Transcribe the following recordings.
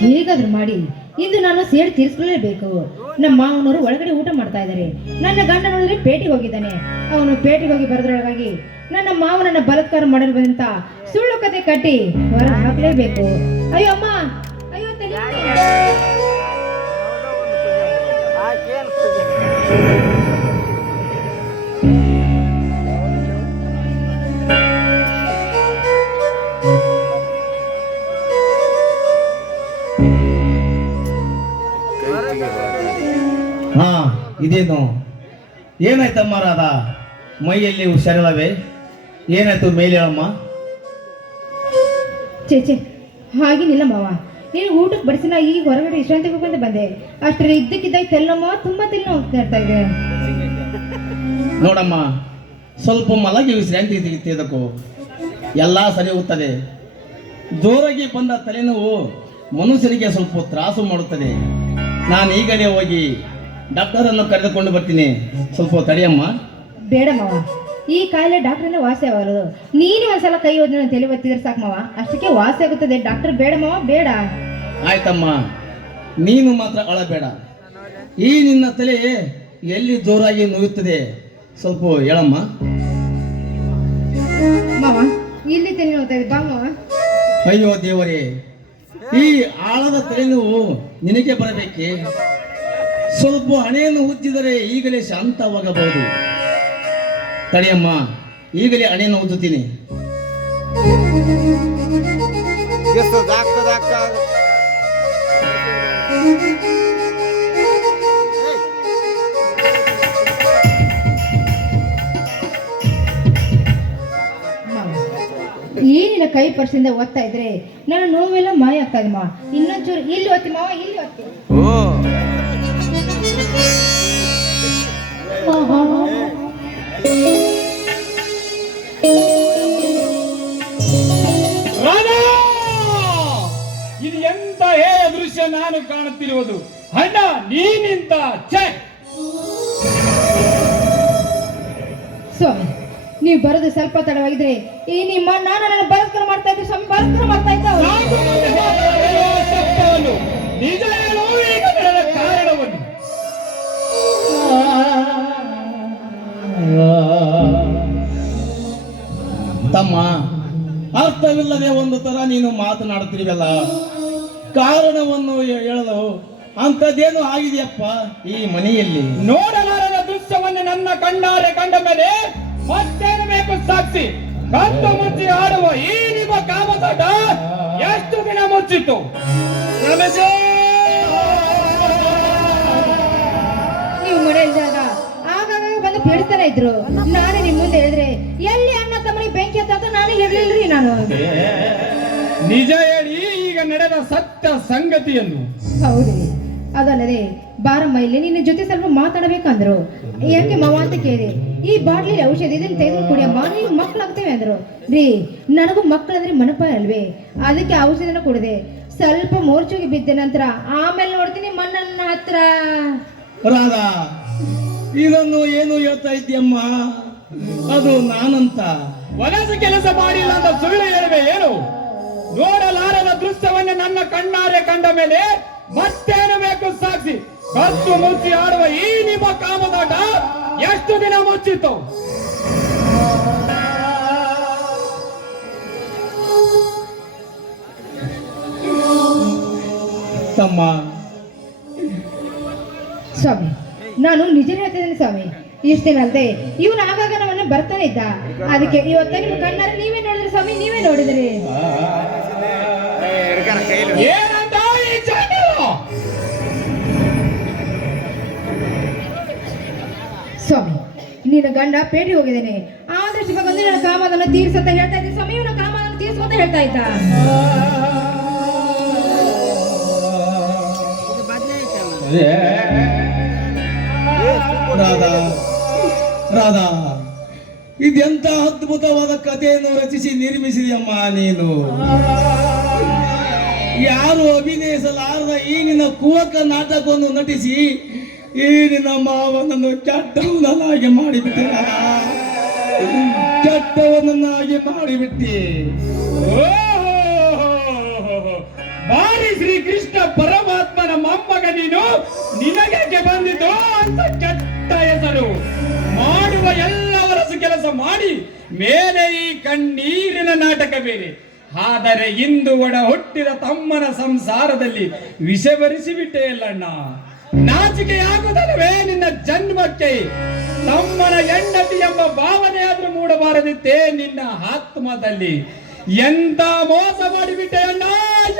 ಹೇಗಾದ್ರೂ ಮಾಡಿ ಇಂದು ನಾನು ಸೇರಿ ತೀರಿಸ್ಕೊಳ್ಳೇಬೇಕು. ನಮ್ಮ ಮಾವನವರು ಒಳಗಡೆ ಊಟ ಮಾಡ್ತಾ ಇದ್ದಾರೆ. ನನ್ನ ಗಂಡ ನೋಡಿದ್ರೆ ಪೇಟೆಗೆ ಹೋಗಿದ್ದಾನೆ. ಅವನು ಪೇಟೆಗೆ ಹೋಗಿ ಬರೋದ್ರೊಳಗಾಗಿ ನನ್ನ ಮಾವನನ್ನ ಬಲಾತ್ಕಾರ ಮಾಡಲು ಬಂದಂತ ಸುಳ್ಳು ಕತೆ ಕಟ್ಟಿ ಹೊರ ಹಾಕಲೇಬೇಕು. ಅಯ್ಯೋ ಅಮ್ಮ, ಅಯ್ಯೋ ತಲೆ. ಹಾ, ಇದೇನು ಏನಾಯ್ತಮ್ಮ? ರಾಧ, ಮೈಯಲ್ಲಿ ಹುಷಾರಿಲ್ಲವೇ? ಏನಾಯ್ತು ಮೇಲೆ ಹೇಳಮ್ಮ. ಚೇಚೆ, ಹಾಗೇನಿಲ್ಲ ಮಾವ. ನೀನು ಊಟಕ್ಕೆ ಬಡಿಸಿನ ಈ ಹೊರಗಡೆ ವಿಶ್ರಾಂತಿ ಹೋಗಂತ ಬಂದೆ. ಅಷ್ಟರಲ್ಲಿ ಇದ್ದಕ್ಕಿದ್ದಾಗ ತೆಲ್ಲಮ್ಮ ತುಂಬಾ ತೆಲ್ಲ ಹೋಗ್ತಾ ಇರ್ತಾ ಇದೆ. ನೋಡಮ್ಮ, ಸ್ವಲ್ಪ ಮಲಗಿ ವಿಶ್ರಾಂತಿ ತೆಗೆದಕ್ಕೂ ಎಲ್ಲ ಸರಿ ಹೋಗುತ್ತದೆ. ಜೋರಾಗಿ ಬಂದ ತಲೆನೋವು ಮನುಷ್ಯನಿಗೆ ಸ್ವಲ್ಪ ತ್ರಾಸು ಮಾಡುತ್ತದೆ. ನಾನು ಈಗಲೇ ಹೋಗಿ ಡಾಕ್ಟರನ್ನು ಕರೆದುಕೊಂಡು ಬರ್ತೀನಿ. ಸ್ವಲ್ಪ ತಡೆಯಮ್ಮ. ಬೇಡ ಮಾವ, ಈ ಕಾಯಿಲೆ ಡಾಕ್ಟ್ರಿಂದ ವಾಸಿ ಆಗಬಾರದು. ನೀನು ಒಂದ್ಸಲ ಕೈ ಹೋದ್ರೆ ತಲೆ ಒತ್ತಿದ್ರೆ ಸಾಕು ಮಾವ, ಅಷ್ಟಕ್ಕೆ ವಾಸಿ ಆಗುತ್ತದೆ. ಡಾಕ್ಟರ್ ಬೇಡ ಮಾವ, ಬೇಡ. ಆಯ್ತಮ್ಮ, ನೀನು ಮಾತ್ರ ಅಳಬೇಡ. ಈ ನಿನ್ನ ತಲೆ ಎಲ್ಲಿ ಜೋರಾಗಿ ನೋಯುತ್ತದೆ ಸ್ವಲ್ಪ ಹೇಳಮ್ಮ. ಮಾವ, ಇಲ್ಲಿ ತಲೆ ನೋಡ್ತಾ ಇದೆ, ಬಾ ಮಾವ. ಅಯ್ಯೋ ದೇವರೇ, ಈ ಆಳದ ತಲೆನೋವು ನಿನಗೆ ಬರಬೇಕೆ? ಸ್ವಲ್ಪ ಹಣೆಯನ್ನು ಉಜ್ಜಿದರೆ ಈಗಲೇ ಶಾಂತವಾಗಬಹುದು. ತಡೆಯಮ್ಮ, ಈಗಲೇ ಹಣೆಯನ್ನು ಉಜ್ಜುತ್ತೀನಿ. ಏನಿನ ಕೈ ಪರ್ಸಿಂದ ಓದ್ತಾ ಇದ್ರೆ ನನ್ನ ನೋವೆಲ್ಲ ಮಾಯ ಆಗ್ತಾ ಇದೆ ಮಾವ. ಇನ್ನೊಂಚೂರು ಇಲ್ಲಿ ಒತ್ತಿ ಮಾವ, ಇಲ್ಲಿ ಒತ್ತಿ. ಇದು ಎಂತ ಹೇಯ ದೃಶ್ಯ ನಾನು ಕಾಣುತ್ತಿರುವುದು. ಹಣ ನೀನಿಂತ ಸ್ವಾಮಿ, ನೀವು ಬರೋದು ಸ್ವಲ್ಪ ತಡವಾಗಿದ್ರೆ ಈ ನಿಮ್ಮ ನಾನು ನನ್ನ ಬಲಾತ್ಕಾರ ಮಾಡ್ತಾ ಇದ್ದೆ. ಸ್ವಾಮಿ, ಬಲಾತ್ಕಾರ ಮಾಡ್ತಾ ಇದ್ದ. ನಿಜ ಹೇಳೋ ಈಗ ನಡೆದ ಕಾರಣವನ್ನು. ತಮ್ಮ, ಅರ್ಥವಿಲ್ಲದೆ ಒಂದು ತರ ನೀನು ಮಾತನಾಡುತ್ತಿರುವಲ್ಲ. ಕಾರಣವನ್ನು ಹೇಳಲು ಅಂಥದ್ದೇನು ಆಗಿದೆಯಪ್ಪ ಈ ಮನೆಯಲ್ಲಿ? ನೋಡಲಾರದ ದೃಶ್ಯವನ್ನು ನನ್ನ ಕಣ್ಣಾರೆ ಕಂಡ ಮೇಲೆ ಮತ್ತೇನು ಬೇಕು ಸಾಕ್ಷಿ? ಕದ್ದು ಮುಚ್ಚಿ ಆಡುವ ಈ ನಿಮ್ಮ ಕಾಮತೋಟ ಎಷ್ಟು ದಿನ ಮುಚ್ಚಿತ್ತು? ನೀವು ಮನೆಯಲ್ಲಿದ್ದಾಗ ಆಗಾಗ ಬಂದು ಬೇಡ್ತಾನೆ ಇದ್ರು. ನಾನೇ ನಿಮ್ ಮುಂದೆ ಹೇಳಿದ್ರೆ ಎಲ್ಲಿ ಅಣ್ಣ ತಮ್ಮನಿಗೆ ಬೆಂಕಿ ಅಂತ ನಾನೇ ಹೇಳಿಲ್ರಿ. ನಾನು ನಿಜ ಹೇಳಿ ಈಗ ನಡೆದ ಸತ್ಯ ಸಂಗತಿಯನ್ನು. ಹೌದು, ಅದಲ್ಲದೆ ಬಾರಮ್ಮ ಇಲ್ಲಿ ನಿನ್ನ ಜೊತೆ ಸ್ವಲ್ಪ ಮಾತಾಡಬೇಕಂದ್ರು. ಯಾಕೆ ಮಾವ ಅಂತ ಕೇಳಿ, ಈ ಬಾಟ್ಲಿ ಔಷಧಿ ಇದನ್ನ ತೆಗೆದುಕೊಂಡು ಕುಡಿಯಮ್ಮ, ನೀನು ಮಕ್ಕಳಾಗ್ತೇವೆ ಅಂದ್ರು. ರೀ, ನನಗೂ ಮಕ್ಕಳಂದ್ರೆ ಮನಪ ಅಲ್ವೇ, ಅದಕ್ಕೆ ಔಷಧಿನ ಕುಡಿದೆ. ಸ್ವಲ್ಪ ಮೋರ್ಚುಗೆ ಬಿದ್ದ ನಂತರ ಆಮೇಲೆ ನೋಡ್ತೀನಿ ಮಣ್ಣನ್ನ ಹತ್ರ. ರಾಧಾ, ಇದನ್ನು ಏನು ಹೇಳ್ತಾ ಇದ್ದೀಯಮ್ಮ? ಅದು ನಾನಂತ ವಲಸೆ ಕೆಲಸ ಮಾಡಿಲ್ಲ ಅಂತ ಸುಳ್ಳು ಹೇಳುವೆ ಏನು? ನೋಡಲಾರದ ದೃಶ್ಯವನ್ನೇ ನನ್ನ ಕಣ್ಣಾರೆ ಕಂಡ ಮೇಲೆ ಮತ್ತೇನು ಬೇಕು ಸಾಕ್ಷಿ? ಕದ್ದು ಮುಚ್ಚಿ ಆಡುವ ಈ ನಿಮ್ಮ ಕಾಮದಾಟ ಎಷ್ಟು ದಿನ ಮುಚ್ಚಿತ್ತು? ತಮ್ಮ, ಸ್ವಾಮಿ, ನಾನು ನಿಜ ಹೇಳ್ತಿದ್ದೇನೆ ಸ್ವಾಮಿ. ಇಷ್ಟೇನ ಅಲ್ದೆ ಇವನು ಆಗಾಗ ನಮ್ಮನ್ನ ಬರ್ತಾನೆ ಇದ್ದ. ಅದಕ್ಕೆ ಇವತ್ತ ನಿಮ್ಮ ಕಣ್ಣಾರೆ ನೀವೇ ನೋಡಿದ್ರಿ ಸ್ವಾಮಿ, ನೀವೇ ನೋಡಿದ್ರಿ. ಏನಂತ ಈ ಜನರು? ಸ್ವಾಮಿ, ನಿನ್ನ ಗಂಡ ಪೇಟೆ ಹೋಗಿದ್ದೇನೆ, ಆದ್ರೆ ಶಿವ ಬಂದು ನನ್ನ ಕಾಮದನ್ನ ತೀರ್ಸಂತ ಹೇಳ್ತಾ ಇದ್ದೀನಿ ಸ್ವಾಮಿ. ಇವನ ಕಾಮದನ್ನ ತೀರ್ಸ್ಕೊಂತ ಹೇಳ್ತಾ ಇದ್ದ. ರಾಧಾ, ರಾಧಾ, ಇದೆಂತ ಅದ್ಭುತವಾದ ಕಥೆಯನ್ನು ರಚಿಸಿ ನಿರ್ಮಿಸಿದೆಯಮ್ಮ ನೀನು. ಯಾರು ಅಭಿನಯಿಸಲಾರದ ಈ ನಿನ್ನ ಕುವಕ ನಾಟಕವನ್ನು ನಟಿಸಿ ಈ ನಿನ್ನ ಮಾವನನ್ನು ಕೆಟ್ಟವನನ್ನಾಗಿ ಮಾಡಿಬಿಟ್ಟೆ. ಕೆಟ್ಟವನನ್ನಾಗಿ ಮಾಡಿಬಿಟ್ಟೆ. ಬಾರಿ ಶ್ರೀ ಕೃಷ್ಣ ಪರಮಾತ್ಮನ ಮೊಮ್ಮಗ ನೀನು, ನಿನಗೇಕೆ ಬಂದಿದ್ದು ಅಂತ ಕೆಟ್ಟ ಹೆಸರು. ಮಾಡುವ ಎಲ್ಲ ವರಸು ಕೆಲಸ ಮಾಡಿ ಮೇಲೆ ಈ ಕಣ್ಣೀರಿನ ನಾಟಕ ಬೇರೆ. ಆದರೆ ಇಂದು ಒಡ ಹುಟ್ಟಿದ ತಮ್ಮನ ಸಂಸಾರದಲ್ಲಿ ವಿಷ ಬರಿಸಿಬಿಟ್ಟೆ ಅಲ್ಲಣ್ಣ. ನಾಚಿಕೆಯಾಗುವುದಲ್ಲವೇ ನಿನ್ನ ಜನ್ಮಕ್ಕೆ? ತಮ್ಮನ ಹೆಂಡತಿ ಎಂಬ ಭಾವನೆ ಆದ್ರೂ ಮೂಡಬಾರದಿತ್ತೇ ನಿನ್ನ ಆತ್ಮದಲ್ಲಿ? ಎಂತ ಮೋಸ ಮಾಡಿಬಿಟ್ಟೆ ಅಣ್ಣ,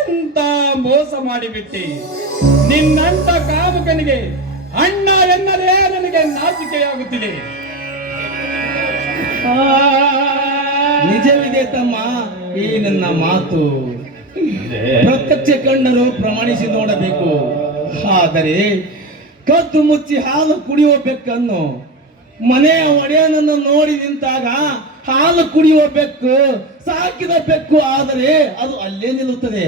ಎಂತ ಮೋಸ ಮಾಡಿಬಿಟ್ಟೆ. ನಿನ್ನಂತ ಕಾಮುಕನಿಗೆ ಅಣ್ಣ ಎನ್ನಲೇ ನನಗೆ ನಾಚಿಕೆಯಾಗುತ್ತಿದೆ. ನಿಜವಿದೆ ತಮ್ಮ ಈ ನನ್ನ ಮಾತು. ಪ್ರತ್ಯಕ್ಷ ಕಂಡರೂ ಪ್ರಮಾಣಿಸಿ ನೋಡಬೇಕು. ಆದರೆ ಕದ್ದು ಮುಚ್ಚಿ ಹಾಲು ಕುಡಿಯುವ ಬೆಕ್ಕನ್ನು ಮನೆಯ ಒಡೆಯನನ್ನು ನೋಡಿ ನಿಂತಾಗ ಹಾಲು ಕುಡಿಯುವ ಬೆಕ್ಕು ಸಾಕಿದ ಬೆಕ್ಕು ಆದರೆ ಅದು ಅಲ್ಲೇ ನಿಲ್ಲುತ್ತದೆ.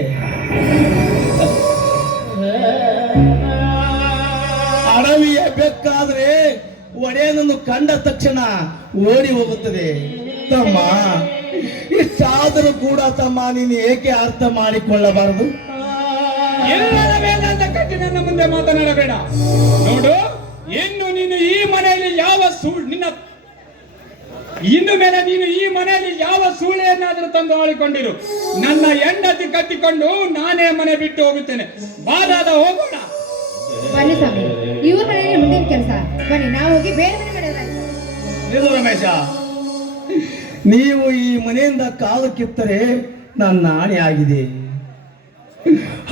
ಅಡವಿಯ ಬೆಕ್ಕಾದ್ರೆ ಒಡೆಯನನ್ನು ಕಂಡ ತಕ್ಷಣ ಓಡಿ ಹೋಗುತ್ತದೆ. ತಮ್ಮ, ಇಷ್ಟಾದರೂ ಕೂಡ ತಮ್ಮ ನೀನು ಏಕೆ ಅರ್ಥ ಮಾಡಿಕೊಳ್ಳಬಾರದು? ಎಲ್ಲರ ಮೇಲಂತ ಕಟ್ಟಿ ನನ್ನ ಮುಂದೆ ಮಾತನಾಡಬೇಡ. ನೋಡು, ಇನ್ನು ನೀನು ಈ ಮನೆಯಲ್ಲಿ ಇನ್ನು ಮೇಲೆ ನೀನು ಈ ಮನೆಯಲ್ಲಿ ಯಾವ ಸೂಳೆಯನ್ನಾದರೂ ತಂದು ಆಳಿಕೊಂಡಿರು. ನನ್ನ ಹೆಂಡತಿ ಕಟ್ಟಿಕೊಂಡು ನಾನೇ ಮನೆ ಬಿಟ್ಟು ಹೋಗುತ್ತೇನೆ. ಬಾದಾದ ಹೋಗೋಣ. ಬನ್ನಿ ಸ್ವಾಮಿ, ಇವ್ರ ಮನೆಯಲ್ಲಿ ಮುಂದಿನ ಕೆಲಸ. ಬನ್ನಿ, ನಾವು ಹೋಗಿ ಬೇರೆ ಮನೆ ಮಾಡೋದಾಯ್ತು. ಇದು ರಮೇಶ, ನೀವು ಈ ಮನೆಯಿಂದ ಕಾಲು ಕಿತ್ತರೆ ನನ್ನ ಆಣೆ ಆಗಿದೆ.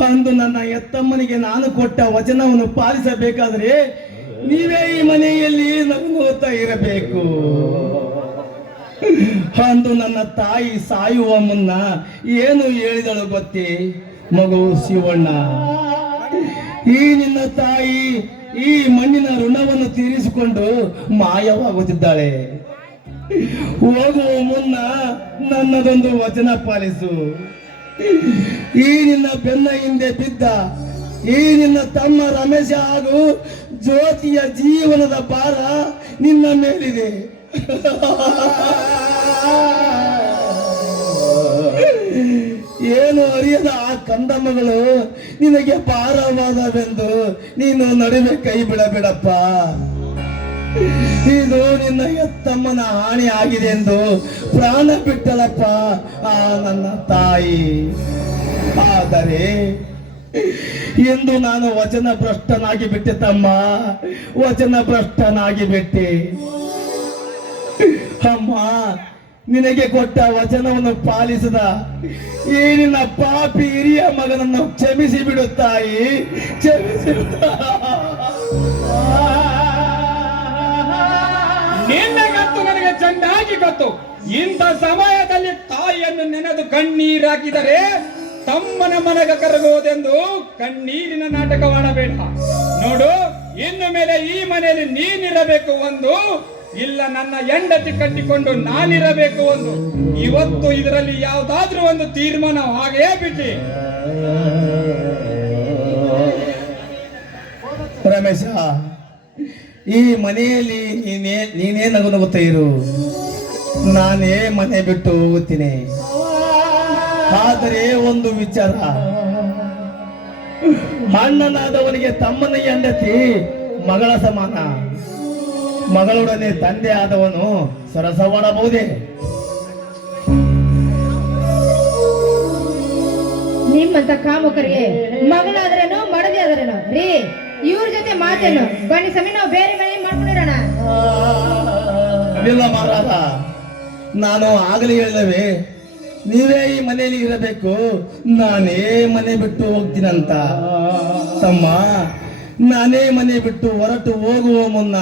ಅಂದು ನನ್ನ ಎತ್ತಮ್ಮನಿಗೆ ನಾನು ಕೊಟ್ಟ ವಚನವನ್ನು ಪಾಲಿಸಬೇಕಾದರೆ ನೀವೇ ಈ ಮನೆಯಲ್ಲಿ ನಗುತ್ತಾ ಇರಬೇಕು. ಅಂದು ನನ್ನ ತಾಯಿ ಸಾಯುವ ಮುನ್ನ ಏನು ಹೇಳಿದಳು ಗೊತ್ತೇ ಮಗು ಶಿವಣ್ಣ? ಈ ನಿನ್ನ ತಾಯಿ ಈ ಮಣ್ಣಿನ ಋಣವನ್ನು ತೀರಿಸಿಕೊಂಡು ಮಾಯವಾಗುತ್ತಿದ್ದಾಳೆ. ಹೋಗುವ ಮುನ್ನ ನನ್ನದೊಂದು ವಚನ ಪಾಲಿಸು. ಈ ನಿನ್ನ ಬೆನ್ನ ಹಿಂದೆ ಬಿದ್ದ ಈ ನಿನ್ನ ತಮ್ಮ ರಮೇಶ ಹಾಗೂ ಜ್ಯೋತಿಯ ಜೀವನದ ಭಾರ ನಿನ್ನ ಮೇಲಿದೆ. ಏನು ಅರಿಯದ ಆ ಕಂದಮ್ಮಗಳು ನಿನಗೆ ಭಾರವಾದವೆಂದು ನೀನು ನಡುವೆ ಕೈ ಬಿಡಬೇಡಪ್ಪ. ಇದು ನಿನ್ನ ಎತ್ತಮ್ಮನ ಹಾನಿ ಆಗಿದೆ ಎಂದು ಪ್ರಾಣ ಬಿಟ್ಟಳಪ್ಪ ಆ ನನ್ನ ತಾಯಿ. ಆದರೆ ಎಂದು ನಾನು ವಚನ ಭ್ರಷ್ಟನಾಗಿ ಬಿಟ್ಟೆ ತಮ್ಮ, ವಚನ ಭ್ರಷ್ಟನಾಗಿ ಬಿಟ್ಟೆ. ಅಮ್ಮ, ನಿನಗೆ ಕೊಟ್ಟ ವಚನವನ್ನು ಪಾಲಿಸದ ಈ ನಿನ್ನ ಪಾಪಿ ಹಿರಿಯ ಮಗನನ್ನು ಕ್ಷಮಿಸಿ ಬಿಡು ತಾಯಿ, ಕ್ಷಮಿಸಿ ನಿನ್ನಗತ್ತು ನನಗೆ ಚೆನ್ನಾಗಿ ಗೊತ್ತು. ಇಂಥ ಸಮಯದಲ್ಲಿ ತಾಯಿಯನ್ನು ನೆನೆದು ಕಣ್ಣೀರು ಹಾಕಿದರೆ ತಮ್ಮನ ಮನೆಗೆ ಕರಗುವುದೆಂದು ಕಣ್ಣೀರಿನ ನಾಟಕವಾಡಬೇಡ. ನೋಡು, ಇನ್ನು ಮೇಲೆ ಈ ಮನೆಯಲ್ಲಿ ನೀನಿರಬೇಕು ಒಂದು, ಇಲ್ಲ ನನ್ನ ಹೆಂಡತಿ ಕಟ್ಟಿಕೊಂಡು ನಾನಿರಬೇಕು ಒಂದು. ಇವತ್ತು ಇದರಲ್ಲಿ ಯಾವುದಾದ್ರೂ ಒಂದು ತೀರ್ಮಾನ ಹಾಗೇ ಬಿಟ್ಟಿ. ರಮೇಶ, ಈ ಮನೆಯಲ್ಲಿ ನೀನೇ ನಗುತ್ತಾ ಇರು, ನಾನೇ ಮನೆ ಬಿಟ್ಟು ಹೋಗುತ್ತೀನಿ. ಆದರೆ ಒಂದು ವಿಚಾರ, ಅಣ್ಣನಾದವನಿಗೆ ತಮ್ಮನ ಹೆಂಡತಿ ಮಗಳ ಸಮಾನ. ಮಗಳೊಡನೆ ತಂದೆ ಆದವನು ಸರಸವಾಡಬಹುದೇ? ನಿಮ್ಮಂತ ಕಾಮುಕರಿಗೆ ಮಗಳಾದ್ರೇನೋ ಮಡದಿ ಆದ್ರೇನೋ ರೀ, ಇವ್ರ ಜೊತೆ ಮಾತೇನು? ಬನ್ನಿ ಸ್ವಾಮಿ, ನಾವು ಬೇರೆ ಮನೆ ಮಾಡ್ಕೊಂಡಿರೋಣ. ಇಲ್ಲ ಮಹಾರಾಜ, ನಾನು ಆಗಲೇ ಹೇಳಿದವೆ ನೀವೇ ಈ ಮನೆಯಲ್ಲಿ ಇರಬೇಕು, ನಾನೇ ಮನೆ ಬಿಟ್ಟು ಹೋಗ್ತೀನಂತ. ತಮ್ಮ, ನಾನೇ ಮನೆ ಬಿಟ್ಟು ಹೊರಟು ಹೋಗುವ ಮುನ್ನ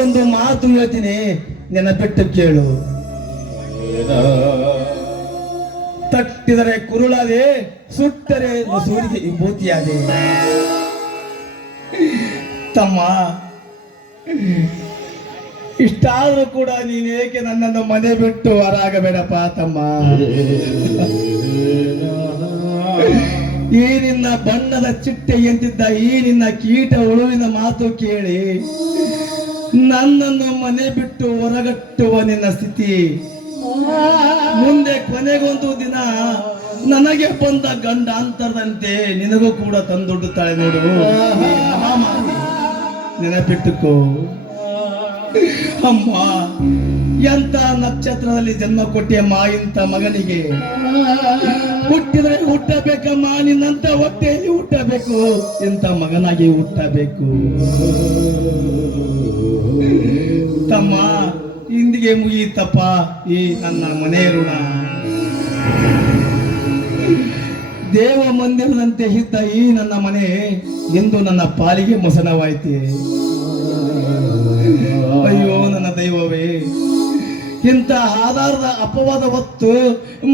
ಒಂದು ಮಾತು ಹೇಳ್ತೀನಿ, ನೆನಪಿಟ್ಟು ಕೇಳು. ತಟ್ಟಿದರೆ ಕುರುಳಾದೆ, ಸುಟ್ಟರೆ ಸೂರಿಗೆ ವಿಭೂತಿಯಾದೆ. ತಮ್ಮ, ಇಷ್ಟಾದ್ರೂ ಕೂಡ ನೀನು ಏಕೆ ನನ್ನನ್ನು ಮನೆ ಬಿಟ್ಟು ಹೊರಾಗಬೇಡಪ್ಪ ತಮ್ಮ. ಈ ನಿನ್ನ ಬಣ್ಣದ ಚಿಟ್ಟೆ ಎಂತಿದ್ದ ಈ ನಿನ್ನ ಕೀಟ ಹುಳುವಿನ ಮಾತು ಕೇಳಿ ನನ್ನನ್ನು ಮನೆ ಬಿಟ್ಟು ಹೊರಗಟ್ಟುವ ನಿನ್ನ ಸ್ಥಿತಿ ಮುಂದೆ ಕೊನೆಗೊಂದು ದಿನ ನನಗೆ ಬಂದ ಗಂಡಾಂತರದಂತೆ ನಿನಗೂ ಕೂಡ ತಂದೊಡ್ಡುತ್ತಾಳೆ ನೋಡು ಈ ಮಹಾಮಾರಿ. ನೆನಪಿಟ್ಟುಕೋ ಅಮ್ಮ, ಎಂತ ನಕ್ಷತ್ರದಲ್ಲಿ ಜನ್ಮ ಕೊಟ್ಟಿಯಮ್ಮ ಇಂಥ ಮಗನಿಗೆ. ಹುಟ್ಟಿದ್ರೆ ಹುಟ್ಟಬೇಕಮ್ಮ, ನಿನ್ನಂತ ಹೊಟ್ಟೆಯಲ್ಲಿ ಹುಟ್ಟಬೇಕು, ಇಂಥ ಮಗನಾಗಿ ಹುಟ್ಟಬೇಕು. ತಮ್ಮ, ಇಂದಿಗೆ ಮುಗಿಯಿತಪ್ಪ ಈ ನನ್ನ ಮನೆ ಋಣ. ದೇವ ಮಂದಿರದಂತೆ ಇದ್ದ ಈ ನನ್ನ ಮನೆ ಎಂದು ನನ್ನ ಪಾಲಿಗೆ ಮಸನವಾಯಿತೆ. ಅಯ್ಯೋ ನನ್ನ ದೈವವೇ, ಇಂಥ ಆಧಾರದ ಅಪವಾದ ಹೊತ್ತು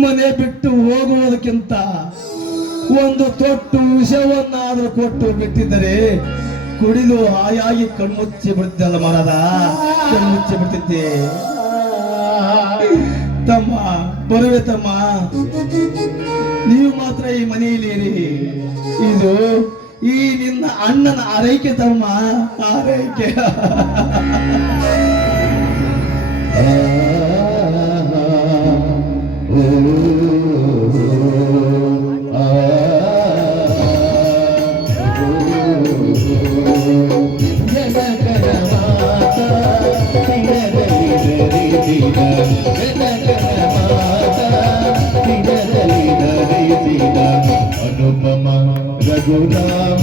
ಮನೆ ಬಿಟ್ಟು ಹೋಗುವುದಕ್ಕಿಂತ ಒಂದು ತೊಟ್ಟು ವಿಷವನ್ನಾದರೂ ಕೊಟ್ಟು ಬಿಟ್ಟಿದ್ದರೆ ಕುಡಿದು ಹಾಯಾಗಿ ಕಣ್ಮುಚ್ಚಿ ಬಿಡ್ತಿದ್ದಲ್ಲ ಮರದ, ಕಣ್ಮುಚ್ಚಿ ಬಿಡ್ತಿದ್ದೆ. ತಮ್ಮ, ಬರುವೆ ತಮ್ಮ, ನೀವು ಮಾತ್ರ ಈ ಮನೆಯಲ್ಲಿ ಇರಿ. ಇದು ಈ ನಿನ್ನ ಅಣ್ಣನ ಆರೈಕೆ ತಮ್ಮ, ಆರೈಕೆ. ಅನುಪಮ ರಘುರಾಮ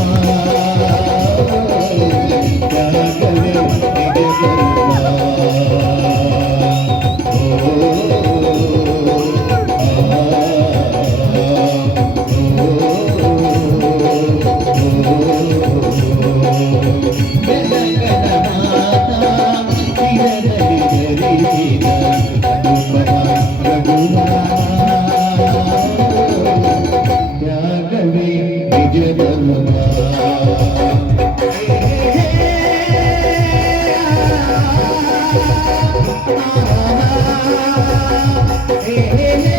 Hey, hey, hey.